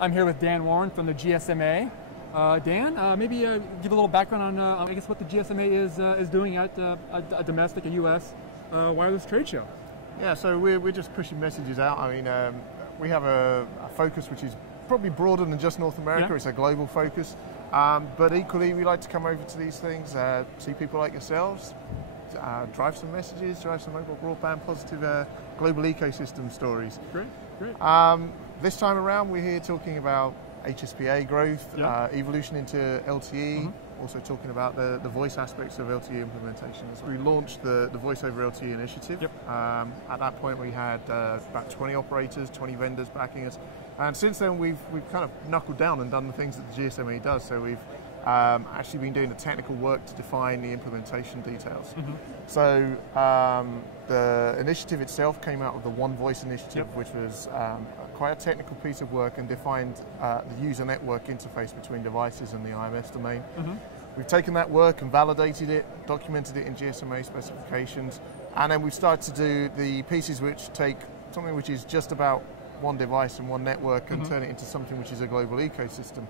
I'm here with Dan Warren from the GSMA. Dan, maybe give a little background on I guess what the GSMA is doing at a domestic, a U.S. wireless trade show. Yeah, so we're just pushing messages out. I mean, we have a focus which is probably broader than just North America. Yeah. It's a global focus, but equally we like to come over to these things, see people like yourselves, drive some messages, drive some mobile broadband positive global ecosystem stories. Great, great. This time around we're here talking about HSPA growth, yeah. Evolution into LTE, also talking about the voice aspects of LTE implementation. So we launched the Voice over LTE initiative. Yep. At that point we had about 20 operators, 20 vendors backing us, and since then we've kind of knuckled down and done the things that the GSMA does. So we've actually been doing the technical work to define the implementation details. So the initiative itself came out of the One Voice initiative, yep. which was quite a technical piece of work and defined the user network interface between devices and the IMS domain. We've taken that work and validated it, documented it in GSMA specifications, and then we've started to do the pieces which take something which is just about one device and one network and turn it into something which is a global ecosystem.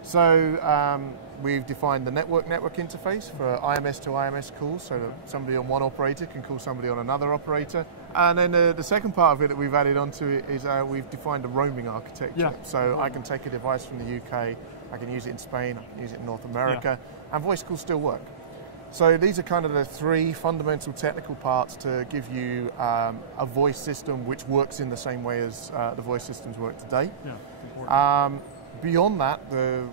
So we've defined the network interface for IMS to IMS calls, so that somebody on one operator can call somebody on another operator. And then the second part of it that we've added onto it is we've defined a roaming architecture. Yeah. So I can take a device from the UK, I can use it in Spain, I can use it in North America, and voice calls still work. So these are kind of the three fundamental technical parts to give you a voice system which works in the same way as the voice systems work today. Yeah, beyond that,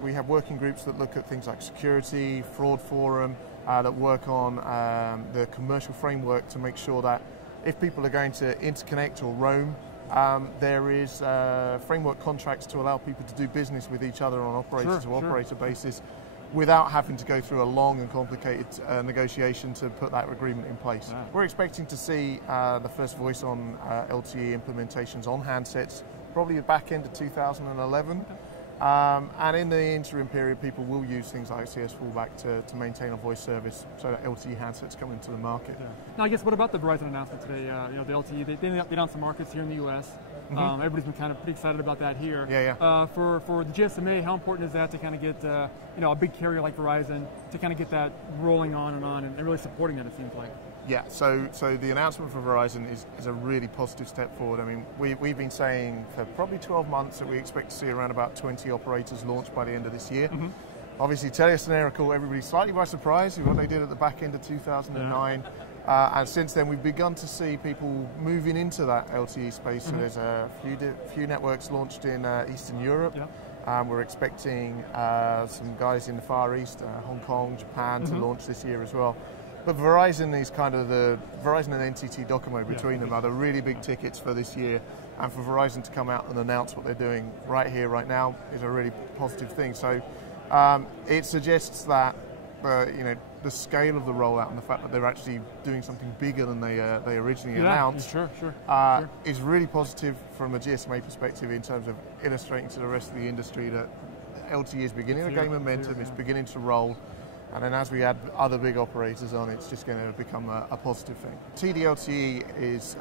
we have working groups that look at things like security, fraud forum, that work on the commercial framework to make sure that if people are going to interconnect or roam, there is framework contracts to allow people to do business with each other on operator-to-operator basis without having to go through a long and complicated negotiation to put that agreement in place. Wow. We're expecting to see the first voice on LTE implementations on handsets probably the back end of 2011. And in the interim period, people will use things like CS fallback to maintain a voice service so that LTE handsets come into the market. Yeah. Now, I guess what about the Verizon announcement today? The LTE, they announced some markets here in the U.S. Everybody's been kind of pretty excited about that here. Yeah. For the GSMA, how important is that to kind of get a big carrier like Verizon to kind of get that rolling on and really supporting that? It seems like. Yeah, so the announcement from Verizon is a really positive step forward. I mean, we've been saying for probably 12 months that we expect to see around about 20 operators launched by the end of this year. Obviously, Ctia caught everybody slightly by surprise with what they did at the back end of 2009. And since then, we've begun to see people moving into that LTE space. So there's a few networks launched in Eastern Europe. We're expecting some guys in the Far East, Hong Kong, Japan, to launch this year as well. But Verizon is kind of Verizon and NTT Docomo between them are the really big tickets for this year. And for Verizon to come out and announce what they're doing right here, right now, is a really positive thing. So it suggests that the scale of the rollout and the fact that they're actually doing something bigger than they originally announced is really positive from a GSMA perspective in terms of illustrating to the rest of the industry that LTE is beginning to gain momentum, it's beginning to roll. And then as we add other big operators on, it's just going to become a positive thing. TD-LTE is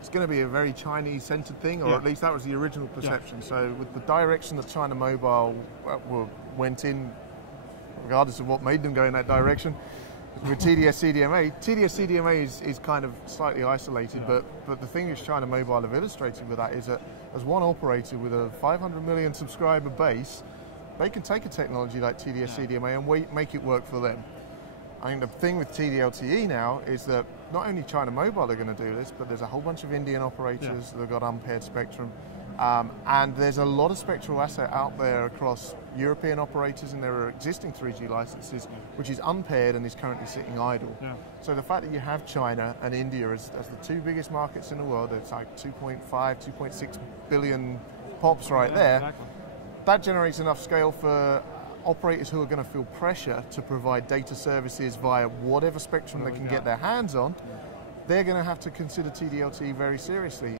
it's going to be a very Chinese-centered thing, or at least that was the original perception. So with the direction that China Mobile went in, regardless of what made them go in that direction, with TD-CDMA is kind of slightly isolated, but the thing is China Mobile have illustrated with that is that as one operator with a 500 million subscriber base, they can take a technology like TD-CDMA and make it work for them. I think the thing with TD-LTE now is that not only China Mobile are going to do this, but there's a whole bunch of Indian operators that have got unpaired spectrum. And there's a lot of spectral asset out there across European operators, and there are existing 3G licenses, which is unpaired and is currently sitting idle. So the fact that you have China and India as the two biggest markets in the world, it's like 2.5, 2.6 billion pops right there. Exactly. That generates enough scale for operators who are going to feel pressure to provide data services via whatever spectrum they can get their hands on. They're going to have to consider TD-LTE very seriously.